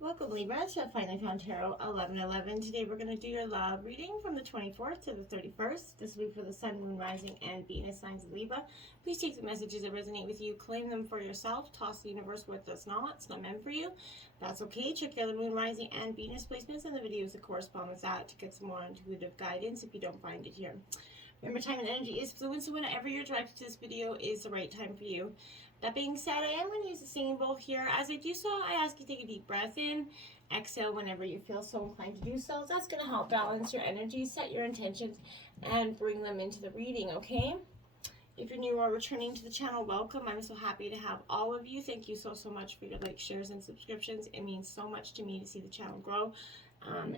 Welcome Libra to Finally Found Tarot 1111. Today we're going to do your love reading from the 24th to the 31st. This week for the Sun, Moon, Rising, and Venus signs of Libra. Please take the messages that resonate with you, claim them for yourself, toss the universe what does not. It's not meant for you. That's okay. Check the other Moon, Rising, and Venus placements and the videos that correspond with that to get some more intuitive guidance if you don't find it here. Remember, time and energy is fluid, so whenever you're directed to this video is the right time for you. That being said, I am going to use the singing bowl here. As I do so, I ask you to take a deep breath in, exhale whenever you feel so inclined to do so. That's going to help balance your energy, set your intentions, and bring them into the reading, okay? If you're new or returning to the channel, welcome. I'm so happy to have all of you. Thank you so much for your likes, shares, and subscriptions. It means so much to me to see the channel grow.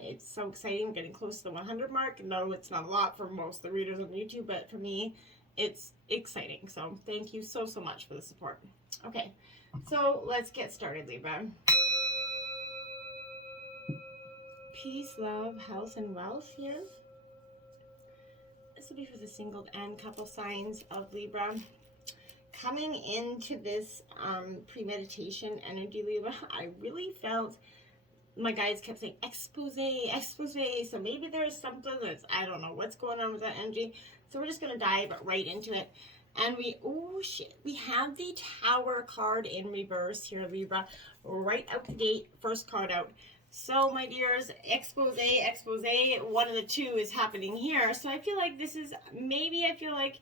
It's so exciting. We're getting close to the 100 mark. No, it's not a lot for most of the readers on YouTube, but for me, it's exciting. So thank you so much for the support. Okay, so let's get started, Libra. Peace, love, health, and wealth here. This will be for the single and couple signs of Libra. Coming into this premeditation energy, Libra, I really felt my guides kept saying expose, so maybe there's something that's, I don't know what's going on with that energy. So we're just going to dive right into it. And we have the Tower card in reverse here, Libra, right out the gate, first card out. So my dears, expose, one of the two is happening here. So I feel like this is, maybe I feel like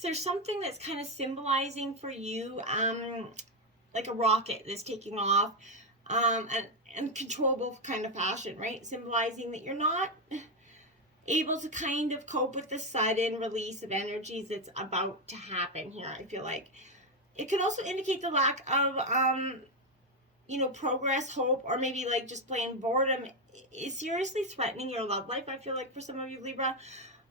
there's something that's kind of symbolizing for you, like a rocket that's taking off, and controllable kind of fashion, right? Symbolizing that you're not able to kind of cope with the sudden release of energies that's about to happen here. I feel like it could also indicate the lack of, progress, hope, or maybe like just plain boredom is seriously threatening your love life. I feel like for some of you, Libra,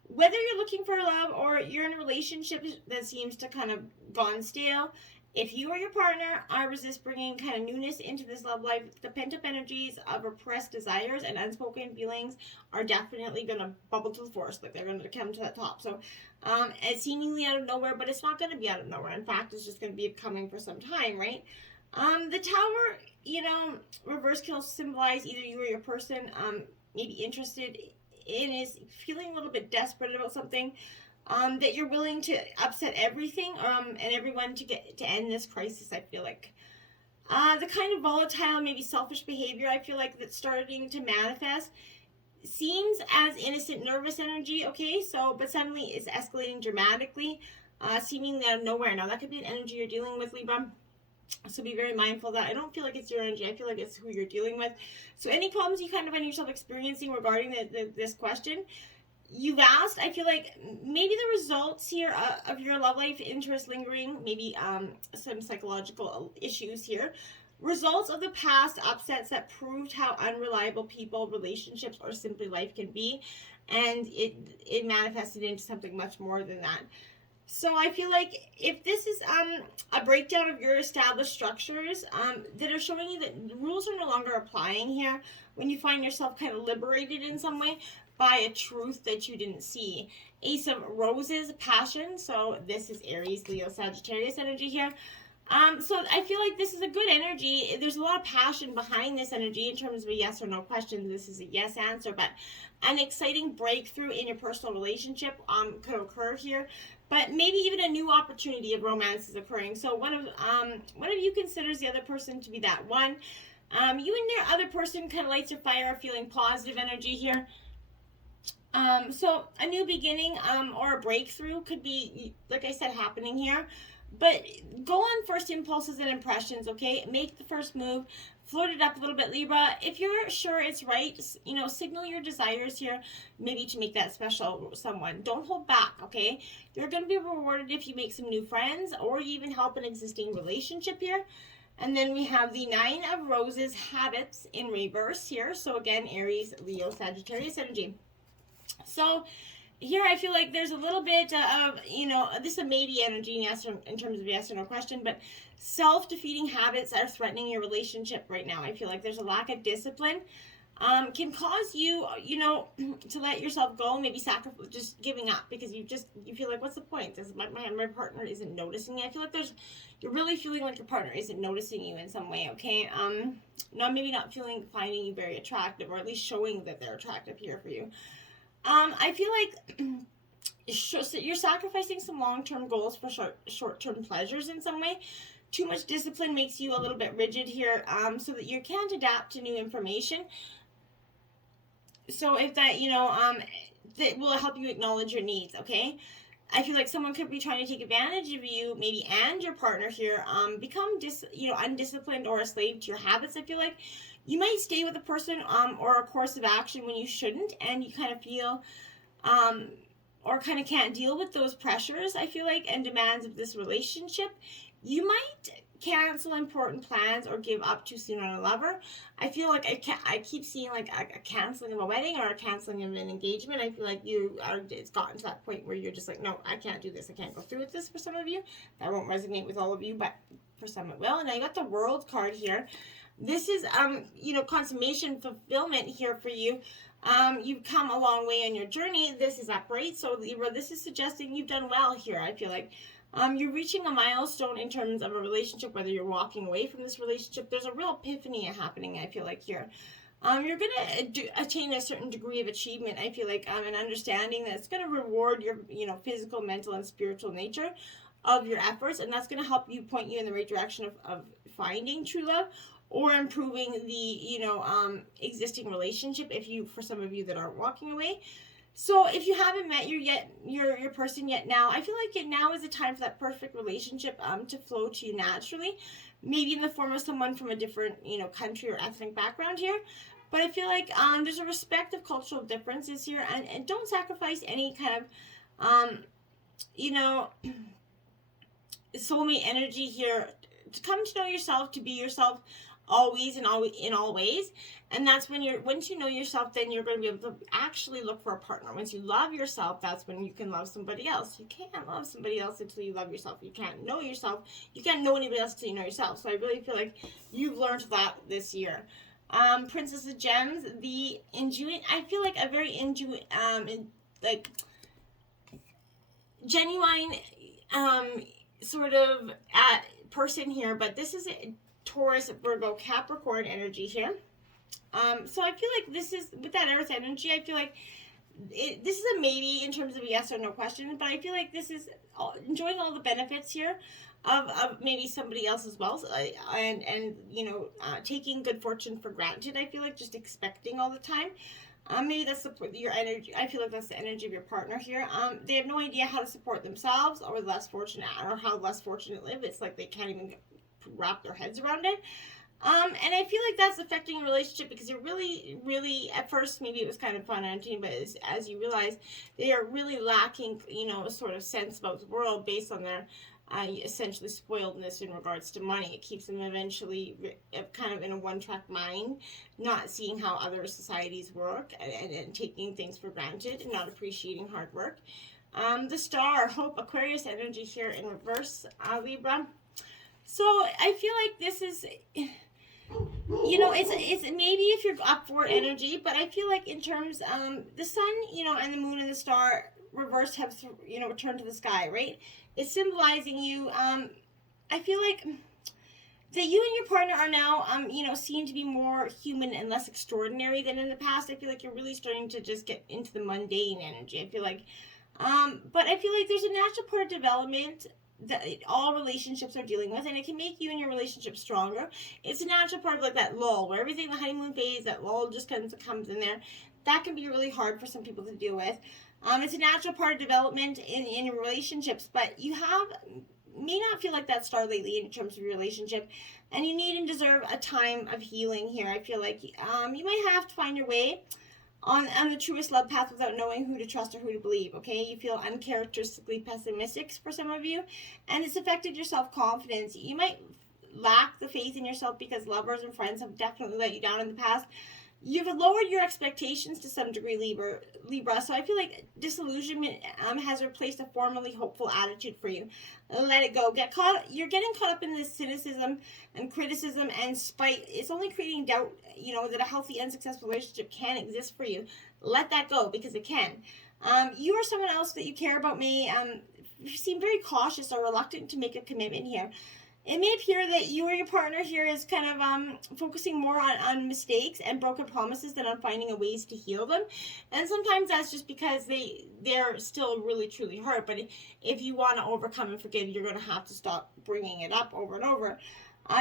whether you're looking for love or you're in a relationship that seems to kind of gone stale, if you or your partner are resist bringing kind of newness into this love life, the pent-up energies of repressed desires and unspoken feelings are definitely going to bubble to the force, like they're going to come to the top. So it's seemingly out of nowhere, but it's not going to be out of nowhere. In fact, it's just going to be coming for some time, right? The Tower, reverse can also symbolize either you or your person maybe interested in is feeling a little bit desperate about something, that you're willing to upset everything and everyone to end this crisis. I feel like the kind of volatile, maybe selfish behavior I feel like that's starting to manifest seems as innocent, nervous energy, okay? So, but suddenly it's escalating dramatically, seemingly out of nowhere. Now that could be an energy you're dealing with, Libra. So be very mindful of that. I don't feel like it's your energy. I feel like it's who you're dealing with. So any problems you kind of find yourself experiencing regarding this question, you've asked, I feel like maybe the results here of your love life, interest lingering, maybe some psychological issues here, results of the past upsets that proved how unreliable people, relationships, or simply life can be, and it manifested into something much more than that. So I feel like if this is a breakdown of your established structures that are showing you that the rules are no longer applying here, when you find yourself kind of liberated in some way by a truth that you didn't see. Ace of Roses, passion. So this is Aries, Leo, Sagittarius energy here. So I feel like this is a good energy. There's a lot of passion behind this energy in terms of a yes or no question. This is a yes answer, but an exciting breakthrough in your personal relationship could occur here. But maybe even a new opportunity of romance is occurring. So one of you considers the other person to be that one. You and your other person kind of lights your fire, feeling positive energy here. So a new beginning or a breakthrough could be, like I said, happening here. But go on first impulses and impressions, okay? Make the first move. Float it up a little bit, Libra. If you're sure it's right, signal your desires here, maybe to make that special someone. Don't hold back, okay? You're going to be rewarded if you make some new friends or you even help an existing relationship here. And then we have the Nine of Roses, habits in reverse here. So again, Aries, Leo, Sagittarius energy. So here I feel like there's a little bit of, this is a maybe energy in terms of yes or no question, but self-defeating habits are threatening your relationship right now. I feel like there's a lack of discipline can cause you, to let yourself go, maybe sacrifice, just giving up, because you feel like, what's the point? This my partner isn't noticing me. I feel like you're really feeling like your partner isn't noticing you in some way, okay? Maybe not finding you very attractive, or at least showing that they're attractive here for you. I feel like you're sacrificing some long-term goals for short-term pleasures in some way. Too much discipline makes you a little bit rigid here, so that you can't adapt to new information. So if that, that will help you acknowledge your needs, okay? I feel like someone could be trying to take advantage of you, maybe, and your partner here, become undisciplined or a slave to your habits. I feel like you might stay with a person, or a course of action when you shouldn't, and you kind of feel, or kind of can't deal with those pressures, I feel like, and demands of this relationship. You might cancel important plans or give up too soon on a lover. I feel like I keep seeing like a canceling of a wedding or a canceling of an engagement. I feel like it's gotten to that point where you're just like, no, I can't do this. I can't go through with this for some of you. That won't resonate with all of you, but for some it will. And I got the World card here. This is, consummation, fulfillment here for you. You've come a long way on your journey. This is upright. So Libra, this is suggesting you've done well here. I feel like you're reaching a milestone in terms of a relationship, whether you're walking away from this relationship. There's a real epiphany happening, I feel like, here. You're going to attain a certain degree of achievement, I feel like, an understanding that's going to reward your, physical, mental, and spiritual nature of your efforts, and that's going to help you, point you in the right direction of finding true love, or improving the, existing relationship, for some of you that aren't walking away. So if you haven't met your person yet now, I feel like now is the time for that perfect relationship to flow to you naturally, maybe in the form of someone from a different, country or ethnic background here. But I feel like there's a respect of cultural differences here, and don't sacrifice any kind of, soulmate energy here to come to know yourself, to be yourself always and always in all ways. And that's once you know yourself, then you're going to be able to actually look for a partner. Once you love yourself, that's when you can love somebody else. You can't love somebody else until you love yourself. You can't know yourself. You can't know anybody else until you know yourself. So I really feel like you've learned that this year. Princess of Gems, I feel like a very genuine, sort of person here, but this is a Taurus, Virgo, Capricorn energy here. So I feel like this is, with that Earth energy, I feel like this is a maybe in terms of a yes or no question, but I feel like this is enjoying all the benefits here of maybe somebody else as well, and taking good fortune for granted. I feel like just expecting all the time. Maybe that's your energy. I feel like that's the energy of your partner here. They have no idea how to support themselves, or less fortunate, or how less fortunate live. It's like they can't even wrap their heads around it. And I feel like that's affecting your relationship, because you're really, really, at first, maybe it was kind of fun and entertaining, but as you realize, they are really lacking, a sort of sense about the world based on their essentially spoiledness in regards to money. It keeps them eventually kind of in a one-track mind, not seeing how other societies work, and taking things for granted, and not appreciating hard work. The Star, Hope, Aquarius energy here in reverse, Libra. So I feel like this is, it's maybe if you're up for energy, but I feel like in terms, the sun, and the moon and the star reversed have, returned to the sky, right? It's symbolizing you. I feel like that you and your partner are now, seen to be more human and less extraordinary than in the past. I feel like you're really starting to just get into the mundane energy. I feel like, but I feel like there's a natural part of development that all relationships are dealing with, and it can make you and your relationship stronger. It's a natural part of like that lull, where everything, the honeymoon phase, that lull just comes in there. That can be really hard for some people to deal with. It's a natural part of development in relationships, but you may not feel like that star lately in terms of your relationship, and you need and deserve a time of healing here. I feel like you might have to find your way on the truest love path without knowing who to trust or who to believe, okay? You feel uncharacteristically pessimistic for some of you, and it's affected your self-confidence. You might lack the faith in yourself because lovers and friends have definitely let you down in the past. you've lowered your expectations to some degree, Libra. So I feel like disillusionment has replaced a formerly hopeful attitude for you. Let it go. You're getting caught up in this cynicism and criticism and spite. It's only creating doubt, that a healthy and successful relationship can exist for you. Let that go, because it can. You or someone else that you care about may seem very cautious or reluctant to make a commitment here. It may appear that you or your partner here is kind of focusing more on mistakes and broken promises than on finding ways to heal them. And sometimes that's just because they're still really, truly hurt. But if you want to overcome and forgive, you're going to have to stop bringing it up over and over.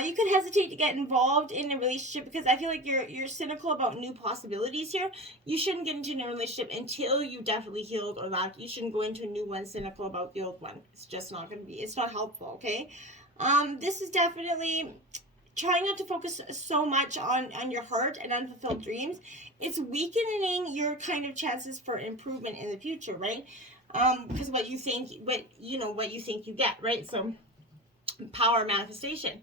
You could hesitate to get involved in a relationship because I feel like you're cynical about new possibilities here. You shouldn't get into a relationship until you definitely healed or that. You shouldn't go into a new one cynical about the old one. It's just not going to be, it's not helpful, okay? This is definitely trying not to focus so much on your hurt and unfulfilled dreams. It's weakening your kind of chances for improvement in the future, right? Because what you think you get, right? So power manifestation.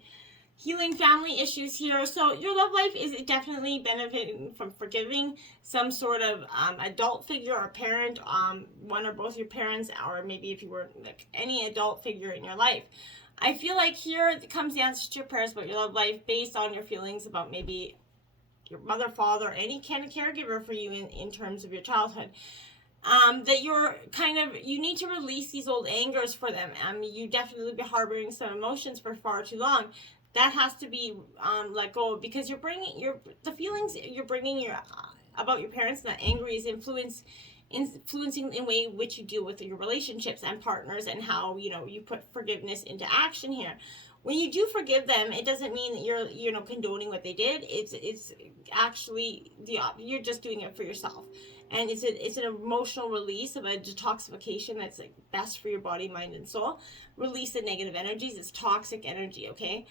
Healing family issues here. So your love life is definitely benefiting from forgiving some sort of adult figure or parent, one or both your parents, or maybe if you were like any adult figure in your life. I feel like here comes the answer to your prayers about your love life based on your feelings about maybe your mother, father, any kind of caregiver for you in terms of your childhood. That you need to release these old angers for them. You definitely be harboring some emotions for far too long. That has to be let go of, because you're bringing the feelings you're bringing about your parents, and that angry is influencing the way in which you deal with your relationships and partners, and how you put forgiveness into action here. When you do forgive them, it doesn't mean that you're condoning what they did. It's actually you're just doing it for yourself, and it's an emotional release of a detoxification that's like best for your body, mind, and soul. Release the negative energies. It's toxic energy, okay?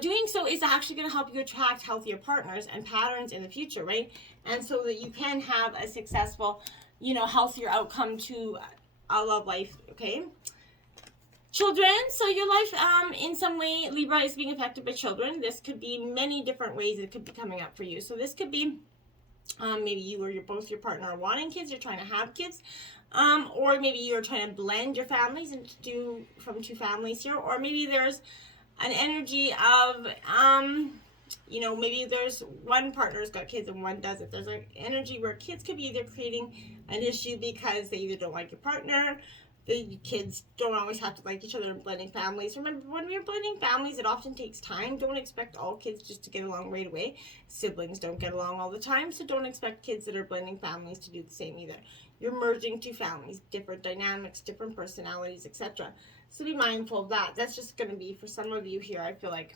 Doing so is actually going to help you attract healthier partners and patterns in the future, right? And so that you can have a successful, healthier outcome to a love life, okay? Children, so your life, in some way, Libra, is being affected by children. This could be many different ways it could be coming up for you. So this could be maybe you or both your partner are wanting kids, you're trying to have kids, or maybe you're trying to blend your families and do from two families here, or maybe there's an energy of, maybe there's one partner's got kids and one doesn't. There's an energy where kids could be either creating an issue because they either don't like your partner. The kids don't always have to like each other in blending families. Remember, when we're blending families, it often takes time. Don't expect all kids just to get along right away. Siblings don't get along all the time, so don't expect kids that are blending families to do the same either. You're merging two families, different dynamics, different personalities, etc. So be mindful of that. That's just going to be for some of you here, I feel like.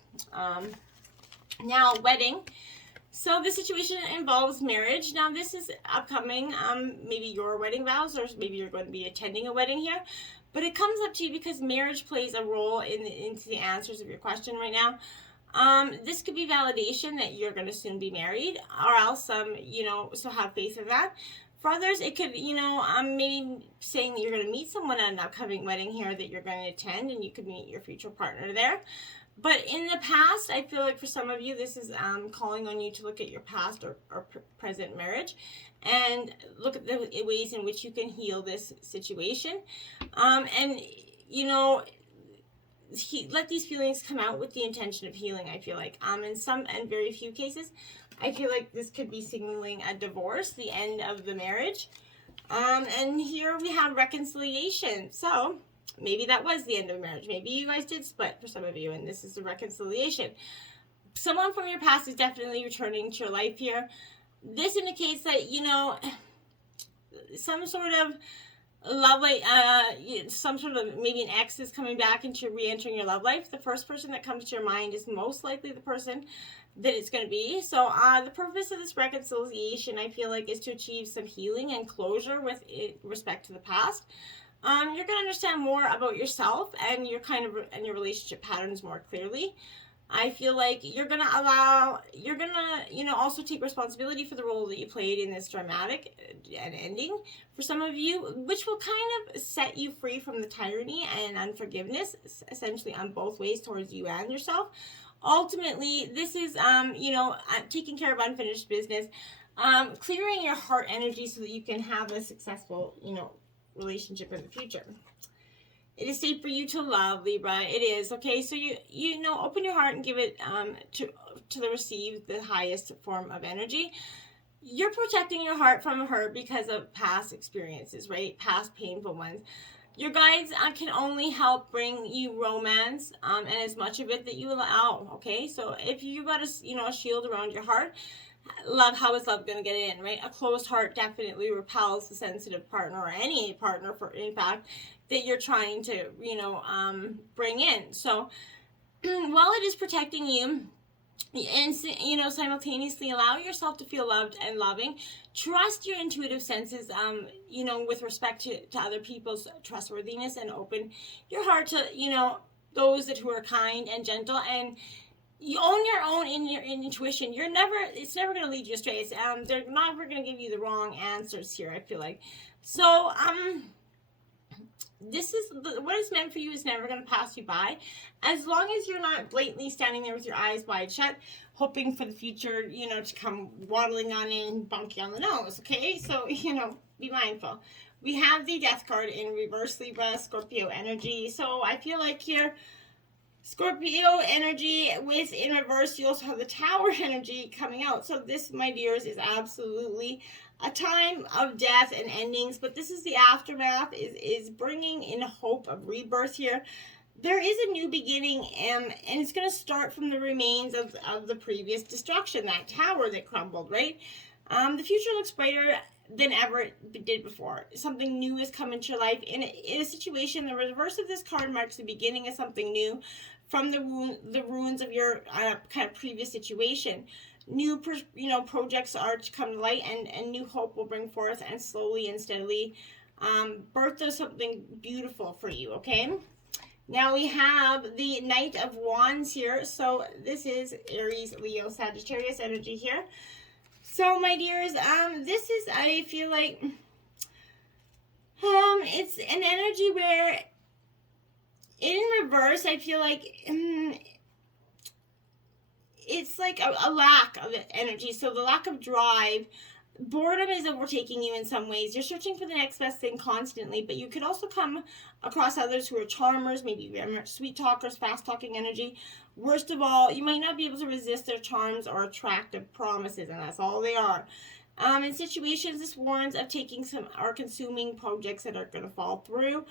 Now, wedding. So this situation involves marriage. Now, this is upcoming, maybe your wedding vows, or maybe you're going to be attending a wedding here. But it comes up to you because marriage plays a role into the answers of your question right now. This could be validation that you're going to soon be married, or else, so have faith in that. For others, it could, maybe saying that you're going to meet someone at an upcoming wedding here that you're going to attend, and you could meet your future partner there. But in the past, I feel like for some of you, this is calling on you to look at your past or present marriage and look at the ways in which you can heal this situation. Let these feelings come out with the intention of healing, I feel like. In some and very few cases, I feel like this could be signaling a divorce, the end of the marriage. And here we have reconciliation. So maybe that was the end of marriage. Maybe you guys did split for some of you, and this is the reconciliation. Someone from your past is definitely returning to your life here. This indicates that, some sort of love life, some sort of maybe an ex is coming back into re-entering your love life. The first person that comes to your mind is most likely the person that it's going to be. So the purpose of this reconciliation, I feel like, is to achieve some healing and closure with respect to the past. You're going to understand more about yourself and your relationship patterns more clearly. I feel like you're going to also take responsibility for the role that you played in this dramatic and ending for some of you, which will kind of set you free from the tyranny and unforgiveness, essentially on both ways towards you and yourself. ultimately, this is, taking care of unfinished business, clearing your heart energy so that you can have a successful, relationship in the future. It is safe for you to love, Libra. It is, okay? So open your heart and give it to the receive the highest form of energy. You're protecting your heart from hurt because of past experiences, right? Past painful ones. Your guides can only help bring you romance, and as much of it that you allow, okay? So if you got a shield around your heart, love, how is love going to get in, right? A closed heart definitely repels the sensitive partner, or any partner, for in fact, that you're trying to, bring in. So while it is protecting you, and simultaneously allow yourself to feel loved and loving, trust your intuitive senses, with respect to other people's trustworthiness, and open your heart to, those who are kind and gentle, and you own your own in your intuition. It's never going to lead you astray. They're never going to give you the wrong answers here, I feel like. So, this is what is meant for you is never going to pass you by, as long as you're not blatantly standing there with your eyes wide shut, hoping for the future, to come waddling on in and bump you on the nose, okay? So, be mindful. We have the Death card in reverse, Libra, Scorpio energy. So I feel like here, Scorpio energy with in reverse, you also have the Tower energy coming out. So this, my dears, is absolutely a time of death and endings, but this is the aftermath, is bringing in hope of rebirth here. There is a new beginning, and it's going to start from the remains of the previous destruction, that tower that crumbled, right? The future looks brighter than ever it did before. Something new has come into your life. In a situation, the reverse of this card marks the beginning of something new from the ruins of your kind of previous situation. New projects are to come to light, and new hope will bring forth, and slowly and steadily birth of something beautiful for you, okay? Now we have the Knight of Wands here. So this is Aries, Leo, Sagittarius energy here. So my dears, this is, I feel like, it's an energy where, in reverse, I feel like it's like a lack of energy. So the lack of drive, boredom is overtaking you in some ways. You're searching for the next best thing constantly, but you could also come across others who are charmers, maybe sweet talkers, fast talking energy. Worst of all, you might not be able to resist their charms or attractive promises, and that's all they are. In situations, this warns of taking some or consuming projects that are going to fall through.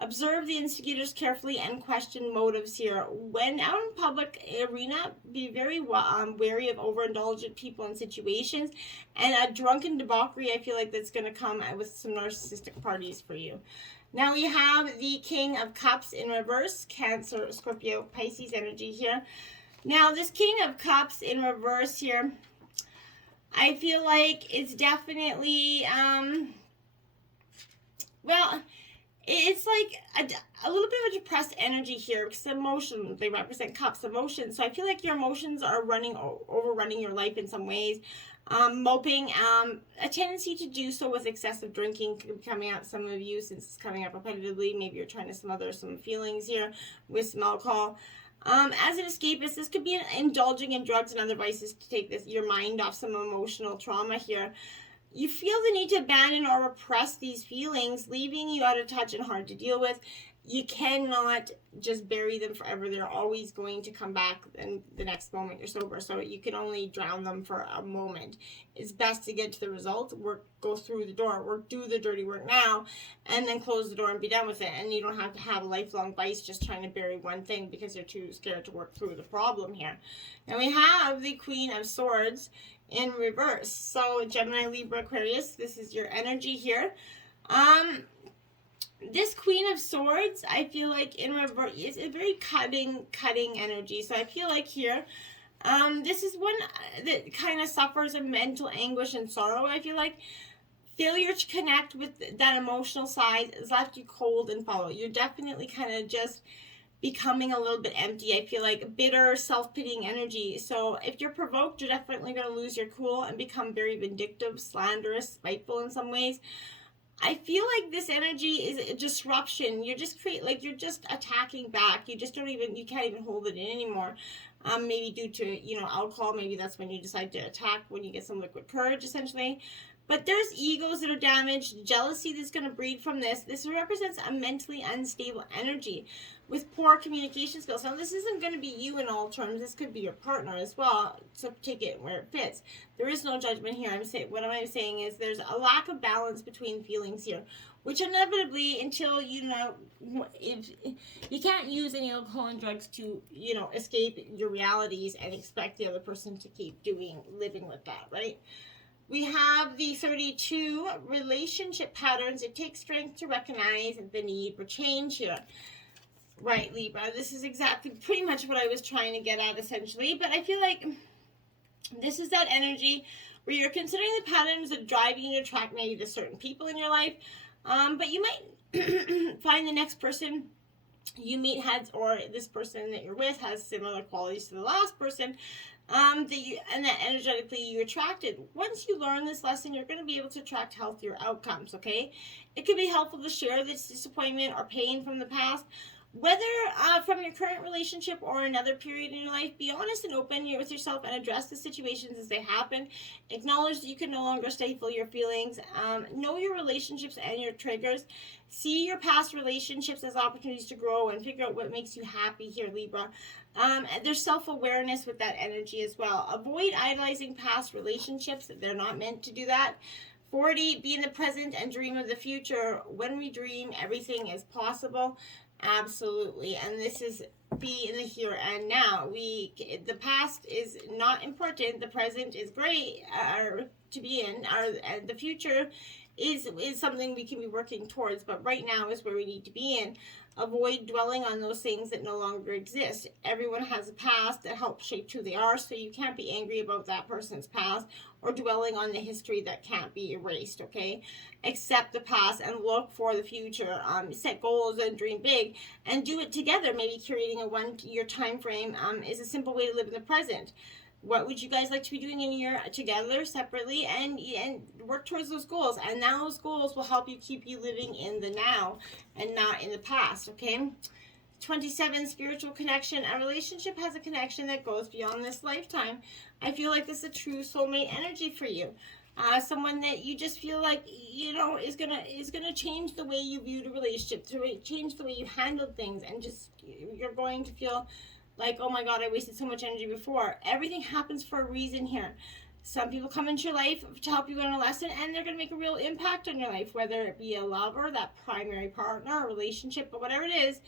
Observe the instigators carefully and question motives here. When out in public arena, be very wary of overindulgent people and situations, and a drunken debauchery, I feel like that's going to come with some narcissistic parties for you. Now we have the King of Cups in reverse, Cancer, Scorpio, Pisces energy here. Now this King of Cups in reverse here, I feel like it's definitely, it's like a little bit of a depressed energy here, because emotions, they represent cups, emotions. So I feel like your emotions are overrunning your life in some ways. Moping, a tendency to do so with excessive drinking coming out some of you, since it's coming up repetitively. Maybe you're trying to smother some feelings here with some alcohol. As an escapist, this could be indulging in drugs and other vices to take your mind off some emotional trauma here. You feel the need to abandon or repress these feelings, leaving you out of touch and hard to deal with. You cannot just bury them forever. They're always going to come back in the next moment you're sober. So you can only drown them for a moment. It's best to get to the result, go through the door, do the dirty work now, and then close the door and be done with it. And you don't have to have a lifelong vice just trying to bury one thing because you're too scared to work through the problem here. Now we have the Queen of Swords in reverse. So Gemini, Libra, Aquarius, this is your energy here. This Queen of Swords, I feel like in reverse, is a very cutting energy. So I feel like here, this is one that kind of suffers a mental anguish and sorrow. I feel like failure to connect with that emotional side has left you cold and follow. You're definitely kind of just becoming a little bit empty. I feel like bitter, self-pitying energy. So if you're provoked, you're definitely going to lose your cool and become very vindictive, slanderous, spiteful in some ways. I feel like this energy is a disruption. You're just you're just attacking back. You can't even hold it in anymore. maybe due to, alcohol. Maybe that's when you decide to attack, when you get some liquid courage, essentially. But there's egos that are damaged, jealousy that's going to breed from this. This represents a mentally unstable energy with poor communication skills. Now, this isn't going to be you in all terms. This could be your partner as well. So take it where it fits. There is no judgment here. What I'm saying is there's a lack of balance between feelings here, which inevitably, until, if you can't use any alcohol and drugs to, escape your realities and expect the other person to keep living with that, right? We have the 32 relationship patterns. It takes strength to recognize the need for change here. Right, Libra. This is exactly pretty much what I was trying to get at, essentially. But I feel like this is that energy where you're considering the patterns that drive you to attract maybe to certain people in your life. But you might find the next person you meet or this person that you're with has similar qualities to the last person. That energetically you attracted. Once you learn this lesson, you're going to be able to attract healthier outcomes, okay? It can be helpful to share this disappointment or pain from the past, whether from your current relationship or another period in your life. Be honest and open with yourself and address the situations as they happen. Acknowledge that you can no longer stifle your feelings. Know your relationships and your triggers. See your past relationships as opportunities to grow and figure out what makes you happy here, Libra. There's self-awareness with that energy as well. Avoid idolizing past relationships. They're not meant to do that. 40, be in the present and dream of the future. When we dream, everything is possible. Absolutely. And this is be in the here and now. The past is not important. The present is great to be in. The future is something we can be working towards, but right now is where we need to be in. Avoid dwelling on those things that no longer exist. Everyone has a past that helps shape who they are, so you can't be angry about that person's past or dwelling on the history that can't be erased, okay? Accept the past and look for the future. Set goals and dream big and do it together. Maybe creating a 1-year time frame is a simple way to live in the present. What would you guys like to be doing in a year together, separately, and work towards those goals? And now those goals will help you keep you living in the now and not in the past, okay? 27, spiritual connection. A relationship has a connection that goes beyond this lifetime. I feel like this is a true soulmate energy for you. Someone that you just feel like, is gonna change the way you view the relationship, to change the way you handle things, and just you're going to feel like, oh my God, I wasted so much energy before. Everything happens for a reason here. Some people come into your life to help you learn a lesson, and they're going to make a real impact on your life, whether it be a lover, that primary partner, a relationship, but whatever it is.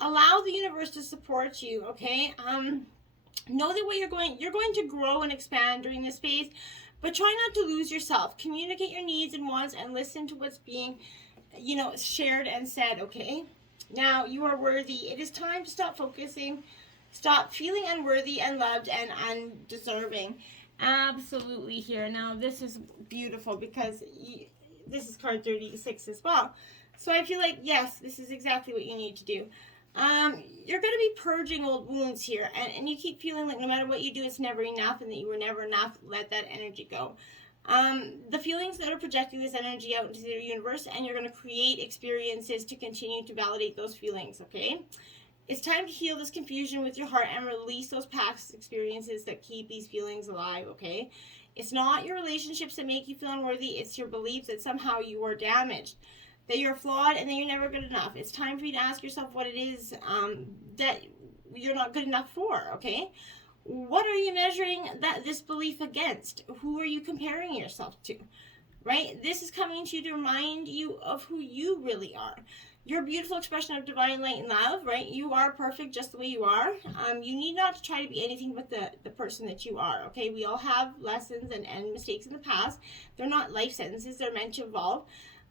Allow the universe to support you, okay? Know that you're going to grow and expand during this phase, but try not to lose yourself. Communicate your needs and wants and listen to what's being, shared and said, okay? Now, you are worthy. It is time to stop feeling unworthy, unloved, and undeserving. Absolutely here. Now, this is beautiful because this is card 36 as well. So I feel like, yes, this is exactly what you need to do. You're going to be purging old wounds here, and you keep feeling like no matter what you do, it's never enough, and that you were never enough. Let that energy go. The feelings that are projecting this energy out into the universe, and you're going to create experiences to continue to validate those feelings, okay? It's time to heal this confusion with your heart and release those past experiences that keep these feelings alive, okay? It's not your relationships that make you feel unworthy. It's your belief that somehow you are damaged, that you're flawed, and that you're never good enough. It's time for you to ask yourself what it is that you're not good enough for, okay? What are you measuring this belief against? Who are you comparing yourself to, right? This is coming to you to remind you of who you really are. You're a beautiful expression of divine light and love, right? You are perfect just the way you are. You need not to try to be anything but the person that you are, okay? We all have lessons and mistakes in the past. They're not life sentences. They're meant to evolve.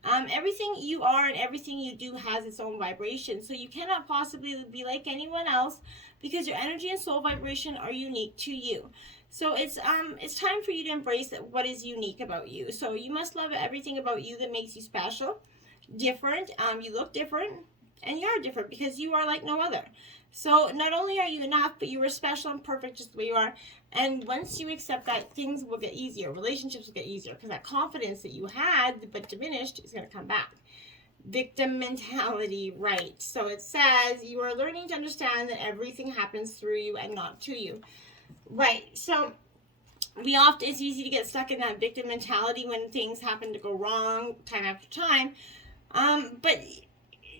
Everything you are and everything you do has its own vibration. So you cannot possibly be like anyone else because your energy and soul vibration are unique to you. So it's time for you to embrace what is unique about you. So you must love everything about you that makes you special, different. You look different, and you are different because you are like no other. So not only are you enough, but you are special and perfect just the way you are. And once you accept that, things will get easier. Relationships will get easier because that confidence that you had but diminished is going to come back. Victim mentality, right? So it says you are learning to understand that everything happens through you and not to you, right? So it's easy to get stuck in that victim mentality when things happen to go wrong time after time. But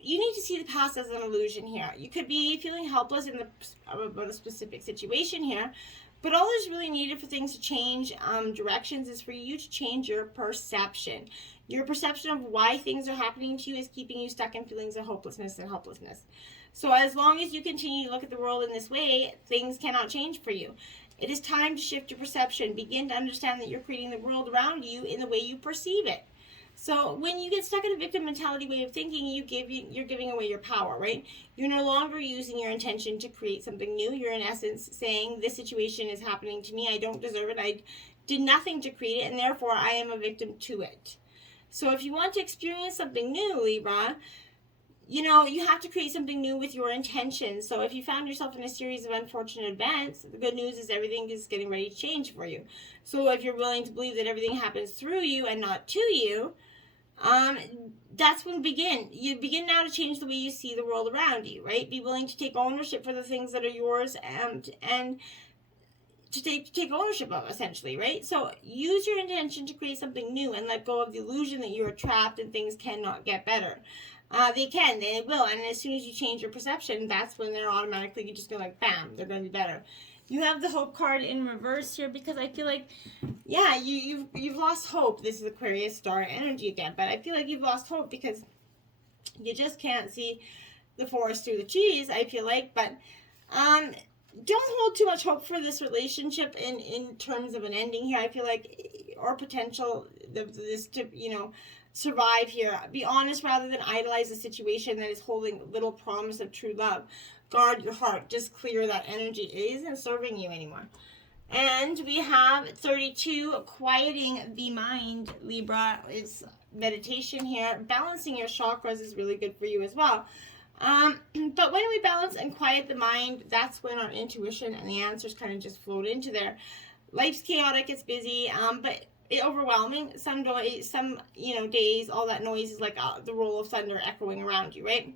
you need to see the past as an illusion here. You could be feeling helpless about a specific situation here, but all that's really needed for things to change directions is for you to change your perception. Your perception of why things are happening to you is keeping you stuck in feelings of hopelessness and helplessness. So as long as you continue to look at the world in this way, things cannot change for you. It is time to shift your perception. Begin to understand that you're creating the world around you in the way you perceive it. So when you get stuck in a victim mentality way of thinking, you're giving away your power, right? You're no longer using your intention to create something new. You're in essence saying, this situation is happening to me. I don't deserve it. I did nothing to create it, and therefore I am a victim to it. So if you want to experience something new, Libra, you have to create something new with your intention. So if you found yourself in a series of unfortunate events, the good news is everything is getting ready to change for you. So if you're willing to believe that everything happens through you and not to you, that's when you begin now to change the way you see the world around you, right? Be willing to take ownership for the things that are yours and to take ownership of, essentially, right? So use your intention to create something new and let go of the illusion that you are trapped and things cannot get better. They will, and as soon as you change your perception, that's when they're automatically, you just go like, bam, they're going to be better. You have the hope card in reverse here because I feel like, yeah, you've lost hope. This is Aquarius star energy again, but I feel like you've lost hope because you just can't see the forest through the trees, I feel like. But don't hold too much hope for this relationship in terms of an ending here. I feel like, or potential this to survive here. Be honest rather than idolize a situation that is holding little promise of true love. Guard your heart. Just clear that energy. It isn't serving you anymore. And we have 32, quieting the mind, Libra. It's meditation here. Balancing your chakras is really good for you as well. But when we balance and quiet the mind, that's when our intuition and the answers kind of just float into there. Life's chaotic, it's busy, but overwhelming. Some days, all that noise is like the roll of thunder echoing around you, right?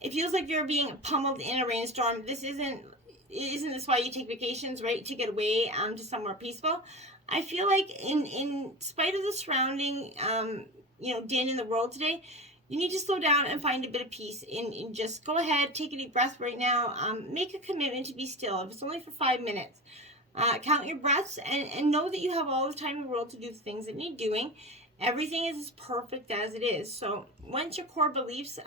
It feels like you're being pummeled in a rainstorm. Isn't this why you take vacations, right? To get away to somewhere peaceful. I feel like in spite of the surrounding din in the world today, you need to slow down and find a bit of peace in just go ahead, take a deep breath right now. Make a commitment to be still. If it's only for 5 minutes. Count your breaths and know that you have all the time in the world to do the things that need doing. Everything is as perfect as it is. So once your core beliefs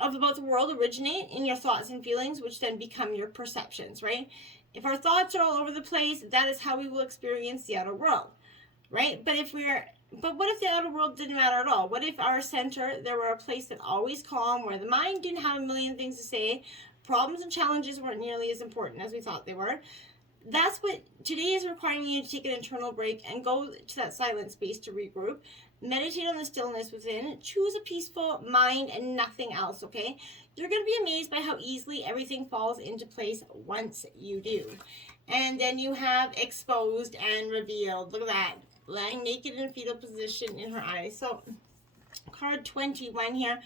about the world originate in your thoughts and feelings, which then become your perceptions, right? If our thoughts are all over the place, that is how we will experience the outer world, right? But what if the outer world didn't matter at all? What if our center, there were a place that always calm, where the mind didn't have a million things to say, problems and challenges weren't nearly as important as we thought they were? That's what today is requiring you to take an internal break and go to that silent space to regroup. Meditate on the stillness within. Choose a peaceful mind and nothing else, okay? You're going to be amazed by how easily everything falls into place once you do. And then you have exposed and revealed. Look at that. Lying naked in a fetal position in her eyes. So, card 21 here.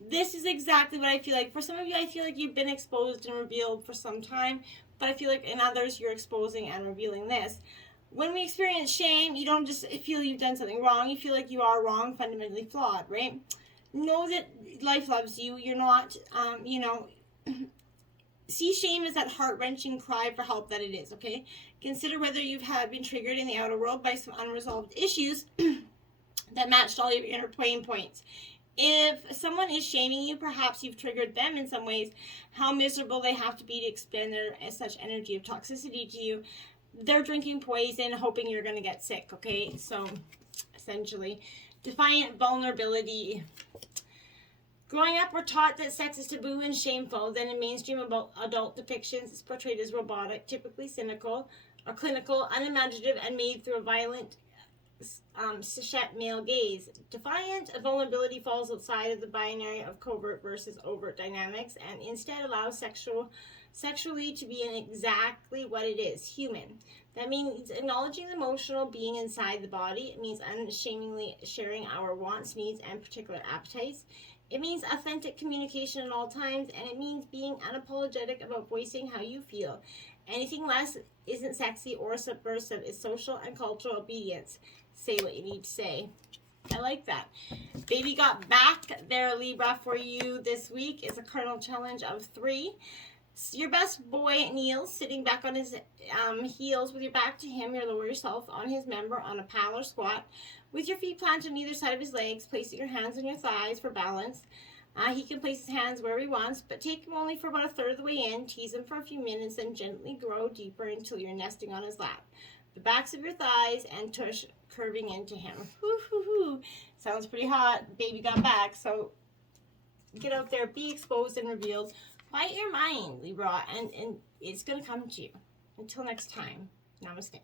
This is exactly what I feel like. For some of you, I feel like you've been exposed and revealed for some time. But I feel like in others, you're exposing and revealing this. When we experience shame, you don't just feel you've done something wrong. You feel like you are wrong, fundamentally flawed, right? Know that life loves you. You're not, see shame as that heart-wrenching cry for help that it is, okay? Consider whether you've been triggered in the outer world by some unresolved issues that matched all your inner pain points. If someone is shaming you, perhaps you've triggered them in some ways. How miserable they have to be to expend such energy of toxicity to you. They're drinking poison, hoping you're going to get sick, okay? So, essentially, defiant vulnerability. Growing up, we're taught that sex is taboo and shameful. Then in mainstream adult depictions, it's portrayed as robotic, typically cynical, or clinical, unimaginative, and made through a violent, sachet male gaze. Defiant vulnerability falls outside of the binary of covert versus overt dynamics, and instead allows sexual sexually to be in exactly what it is, human. That means acknowledging the emotional being inside the body. It means unashamedly sharing our wants, needs, and particular appetites. It means authentic communication at all times, and it means being unapologetic about voicing how you feel. Anything less isn't sexy or subversive. It's social and cultural obedience. Say what you need to say. I like that. Baby got back there, Libra, for you this week. It's a cardinal challenge of 3. Your best boy kneels, sitting back on his heels with your back to him. You lower yourself on his member on a pal or squat. With your feet planted on either side of his legs, placing your hands on your thighs for balance. He can place his hands wherever he wants, but take him only for about a third of the way in. Tease him for a few minutes, and gently grow deeper until you're nesting on his lap. The backs of your thighs and tush curving into him. Whoo. Sounds pretty hot. Baby got back, so get out there, be exposed and revealed. Quiet your mind, Libra, and it's going to come to you. Until next time, namaste.